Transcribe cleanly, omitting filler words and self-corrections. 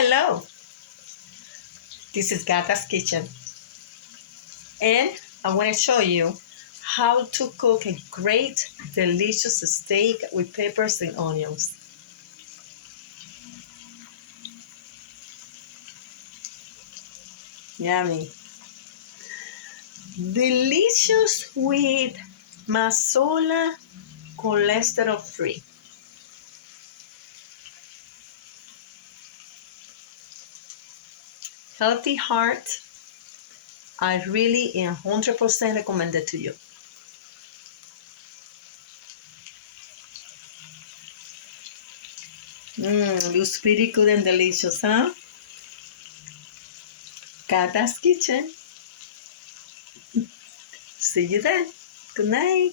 Hello, this is Gata's Kitchen, and I want to show you how to cook a great, delicious steak with peppers and onions. Yummy. Delicious with Mazola cholesterol free. Healthy heart, I really 100% recommend it to you. Looks pretty good and delicious, huh? Gata's Kitchen. See you then. Good night.